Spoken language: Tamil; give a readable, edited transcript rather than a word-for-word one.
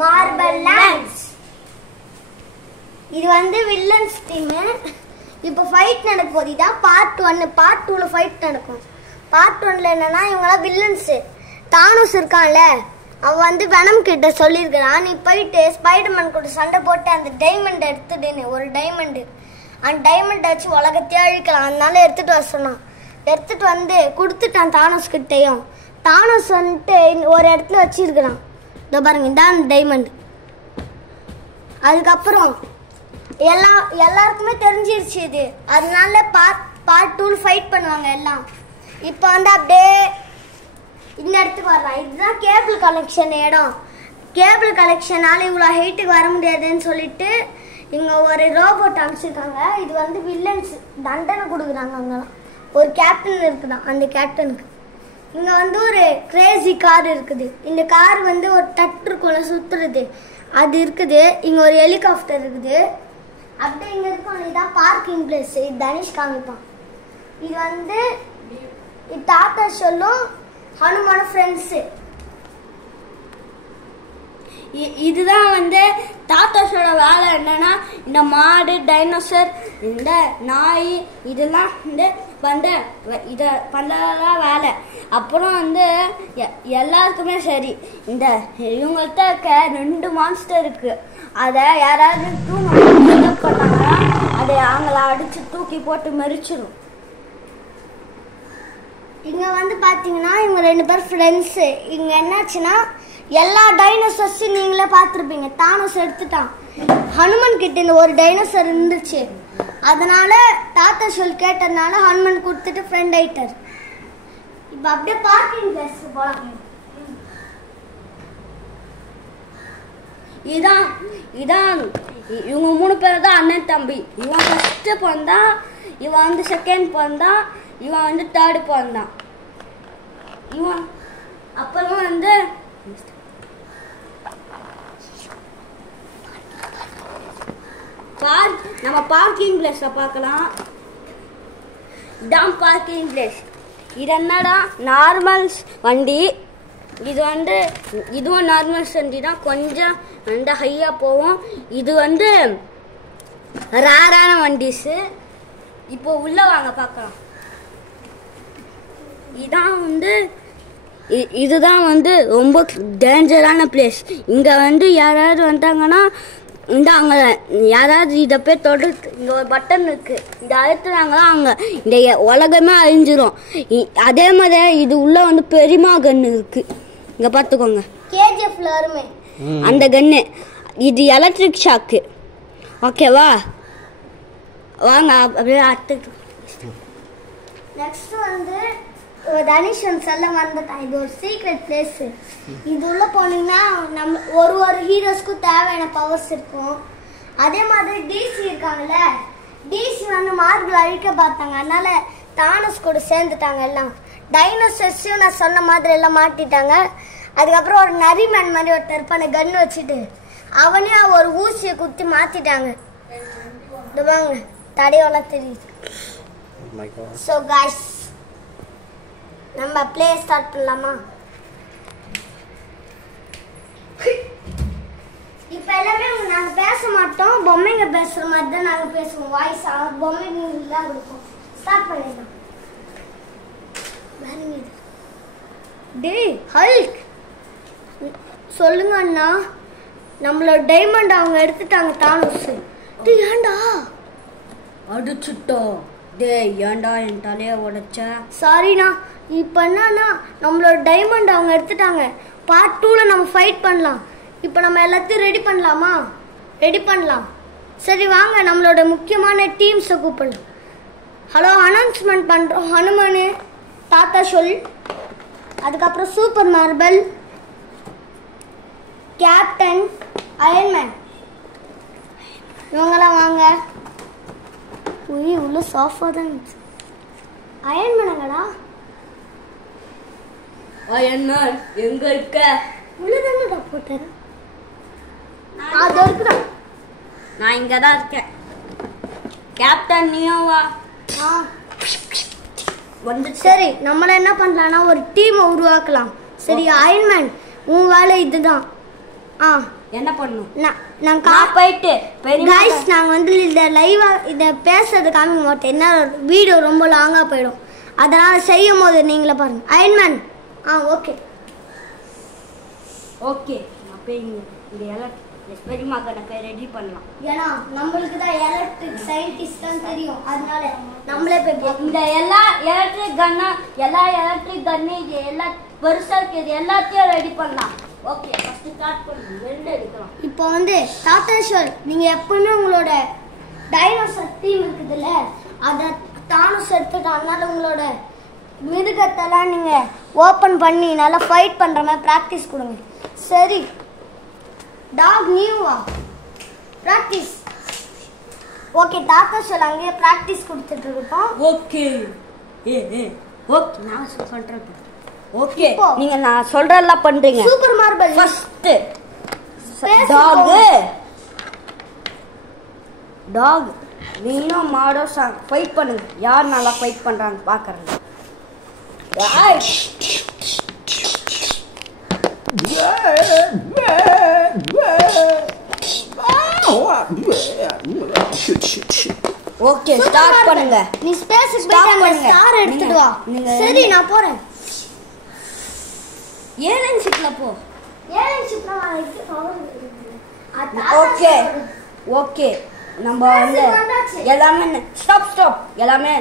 Marble lands. இது வந்து வில்லன்ஸ் டீம். இப்போ ஃபைட் நடக்க போகுது. இதான் பார்ட் 1. பார்ட் 2ல ஃபைட் நடக்கும். பார்ட் 1ல என்னன்னா இவங்களாம் வில்லன்ஸ். தானோஸ் இருக்கான்ல, அவன் வந்து வெனம் கிட்ட சொல்லியிருக்கிறான், நீ போயிட்டு ஸ்பைடர்மேன் கூட சண்டை போட்டு அந்த டைமண்ட் எடுத்துடுன்னு. ஒரு டைமண்ட், அந்த டைமண்ட் வச்சு உலகத்தையே அழிக்கலாம். அதனால எடுத்துட்டு வர சொன்னான். எடுத்துட்டு வந்து கொடுத்துட்டான் தானோஸ் கிட்டையும். தானோஸ் வந்துட்டு ஒரு இடத்துல வச்சிருக்கிறான். இதோ பாருங்க, இதான் டைமண்ட். அதுக்கப்புறம் எல்லாருக்குமே தெரிஞ்சிருச்சு இது. அதனால பார்ட் 2 ஃபைட் பண்ணுவாங்க எல்லாம். இப்போ வந்து அப்படியே இந்த இடத்துக்கு வர்றான். இதுதான் கேபிள் கலெக்ஷன் இடம். கேபிள் கலெக்ஷனால இவ்வளோ ஹைட்டுக்கு வர முடியாதுன்னு சொல்லிட்டு இங்கே ஒரு ரோபோட் அனுப்பிச்சிருக்காங்க. இது வந்து வில்லன்ஸ் தண்டனை கொடுக்குறாங்க. அங்கெல்லாம் ஒரு கேப்டன் இருக்குதான், அந்த கேப்டனுக்கு. இங்கே வந்து ஒரு கிரேசி கார் இருக்குது. இந்த கார் வந்து ஒரு டட்டுக்குள்ளே சுற்றுறது அது இருக்குது. இங்கே ஒரு ஹெலிகாப்டர் இருக்குது. அப்படியே இங்கே இருக்கும். இதுதான் பார்க்கிங் பிளேஸ். இது தனிஷ் காமிப்பான். இது வந்து டாட்டா சொல்லும் ஹனுமான ஃப்ரெண்ட்ஸு. இதுதான் வந்து டாட்டாஸோட வேலை. என்னன்னா இந்த மாடு, டைனோசர், இந்த நாய் இதெல்லாம் வந்து இதை பண்ணுறதான் வேலை. அப்புறம் வந்து எல்லாருக்குமே சரி, இந்த இவங்கள்ட்ட இருக்க 2 மான்ஸ்டர் இருக்கு. அதை யாராவது பண்ணாங்கன்னா அதை அவங்கள அடிச்சு தூக்கி போட்டு மெரிச்சிடும். இங்கே வந்து பார்த்தீங்கன்னா இவங்க 2 பேர் ஃப்ரெண்ட்ஸு. இங்கே என்னாச்சுன்னா எல்லா டைனோசர்ஸும் நீங்களே பார்த்துருப்பீங்க. தானோஸ் எடுத்துட்டான். ஹனுமன் கிட்ட இந்த ஒரு டைனோசர் இருந்துச்சு. அதனால டாட்டா சொல் கேட்டதுனால ஹனுமன் கொடுத்துட்டு ஃப்ரெண்ட் ஆயிட்டார். இப்போ அப்படியே பார்க்கிங் பிளேஸ் போகலாம். இதான் இவங்க 3 பேர் தான் அண்ணன் தம்பி. இவன் ஃபர்ஸ்ட் பிறந்தான், இவன் வந்து செகண்ட் பிறந்தான், இவன் வந்து தேர்டு பிறந்தான். இவன் அப்புறம் வந்து நம்ம பார்க்கிங் பிளேஸை பார்க்கலாம். இதான் பார்க்கிங் பிளேஸ். இது என்னடா நார்மல் வண்டி. இது வந்து இதுவும் நார்மல் வண்டி தான், கொஞ்சம் வந்து ஹையாக போகும். இது வந்து ரேரான வண்டிஸு. இப்போ உள்ள வாங்க பார்க்கலாம். இதுதான் வந்து ரொம்ப டேஞ்சரான பிளேஸ். இங்கே வந்து யாராவது வந்தாங்கன்னா அங்கே யாராவது இதை போய் தொடு, இங்கே ஒரு பட்டன் இருக்குது, இதை அழுத்துறாங்களா அங்கே இந்த உலகமே அழிஞ்சிரும். அதே மாதிரி இது உள்ள வந்து பெரியமா கன்று இருக்குது. இங்கே பார்த்துக்கோங்க, கேஜிஎஃப்ல வருமே அந்த கன்று. இது எலக்ட்ரிக் ஷாக்கு. ஓகேவா, வாங்க அப்படியே அடுத்து. நெக்ஸ்ட் வந்து தனிஷ் சொல்ல வந்துட்டான். இது ஒரு சீக்ரெட் பிளேஸ். இது உள்ள போனீங்கன்னா நம்ம ஒரு ஹீரோஸ்க்கும் தேவையான பவர்ஸ் இருக்கும். அதே மாதிரி டிசி இருக்காங்கல்ல, டிசி வந்து மார்பிள் அழிக்க பார்த்தாங்க. அதனால தானோஸ் கூட சேர்ந்துட்டாங்க எல்லாம். டைனோசர்ஸையும் நான் சொன்ன மாதிரி எல்லாம் மாட்டிட்டாங்க. அதுக்கப்புறம் ஒரு நரிமேன் மாதிரி ஒருத்தர் இருப்பான கன்று வச்சுட்டு அவனையும் ஒரு ஊசியை குத்தி மாத்திட்டாங்க. வாங்க தடையோலாம் தெரியுது. ஸோ காய்ஸ், நம்ம ப்ளே ஸ்டார்ட் பண்ணலாமா? இப்போ எல்லாமே நாங்கள் பேச மாட்டோம், பொம்மைங்க பேசுகிற மாதிரி தான் நாங்கள் பேசுவோம். வாய்ஸ் பொம்மைங்க தான் கொடுப்போம். ஸ்டார்ட் பண்ணிடலாம். டேய் ஹல்க், சொல்லுங்க அண்ணா, நம்மளோட டைமண்ட் அவங்க எடுத்துட்டாங்க தானோஸ். டேய் ஏண்டா அடிச்சுட்டோம்? டேய் ஏண்டா என் தலையை உடைச்ச? சாரிண்ணா. இப்போ என்னன்னா நம்மளோட டைமண்ட் அவங்க எடுத்துட்டாங்க. பார்ட் 2ல நம்ம ஃபைட் பண்ணலாம். இப்போ நம்ம எல்லாத்தையும் ரெடி பண்ணலாமா? ரெடி பண்ணலாம். சரி வாங்க, நம்மளோட முக்கியமான டீம்ஸை கூப்பிடலாம். ஹலோ, அனௌன்ஸ்மெண்ட் பண்ணுறோம். ஹனுமனு, தாத்தா சொல், அதுக்கப்புறம் சூப்பர் மார்பிள், கேப்டன், அயன்மேன், இவங்கெல்லாம் வாங்க. உள்ள சாஃபா தான் இருந்துச்சு. அயன்மேனங்கடா? அயன்மேன் எங்க இருக்க? உள்ளதானடா போட்டாரு. அது இருக்குடா. நான் இங்க தான் இருக்கேன். கேப்டன் நீயும் வா. வந்து சரி, நம்மள என்ன பண்ணலாம்னா ஒரு டீமை உருவாக்கலாம். சரி அயன்மேன், உன் வேலை இதுதான். என்ன பண்ணணும்? நான் போயிட்டு गाइस நாங்க வந்து இந்த லைவா இத பேசுறது காமிக்க மாட்டோம். என்ன வீடியோ ரொம்ப லாங்கா போய்டும். அதனால செய்யும்போது நீங்களே பாருங்க. அயன்மேன் ஓகே ஓகே நான் போய் இந்த எலக்ட்ரிக் பெரியமா கணக்கை ரெடி பண்ணலாம். ஏன்னா நம்மளுக்கு தான் எலக்ட்ரிக் சயின்டிஸ்ட் தான் தெரியும். அதனால நம்மளே போய் இந்த எல்லா எலக்ட்ரிக் கன்னு இது எல்லா பெருசா இருக்குது எல்லாத்தையும் ரெடி பண்ணலாம். ஓகே ஃபர்ஸ்ட் ஸ்டார்ட் பண்ணுங்க. ரெண்டு எடுக்கலாம். இப்போ வந்து தாத்தாஷோல் நீங்க எப்பவுமே உங்களோட டைனோசர் டீம் இருக்குதுல்ல அத தானோஸ் எடுத்துட்டு அதனால உங்களோட மிருகத்தெல்லாம் நீங்க ஓபன் பண்ணி நல்லா ஃபைட் பண்ற மாதிரி பிராக்டிஸ் கொடுங்க. சரி டாக் நியூவா பிராக்டிஸ். ஓகே தாத்தாஷோல் அங்கே பிராக்டிஸ் கொடுத்துட்டு இருக்கோம். ஓகே ஓகே நான் சொல்றேன். ஓகே நீங்க நான் சொல்றதெல்லாம் பண்றீங்க. சூப்பர் மார்பிள் ஃபர்ஸ்ட் டாக் நீனும் மாடோ ஃபைட் பண்ணுங்க. யார் நல்லா ஃபைட் பண்றாங்க பாக்குறேன். ஓகே ஸ்டார்ட் பண்ணுங்க. நீ ஸ்பேஸ்க்கு போய் ஸ்டார் எடுத்துட்டு வா. சரி நான் போறேன். ஏலியன் ஷிப்ல போ. ஏலியன் ஷிப்ல ஓகே ஓகே நம்ம வந்து எல்லாமே ஸ்டாப் எல்லாமே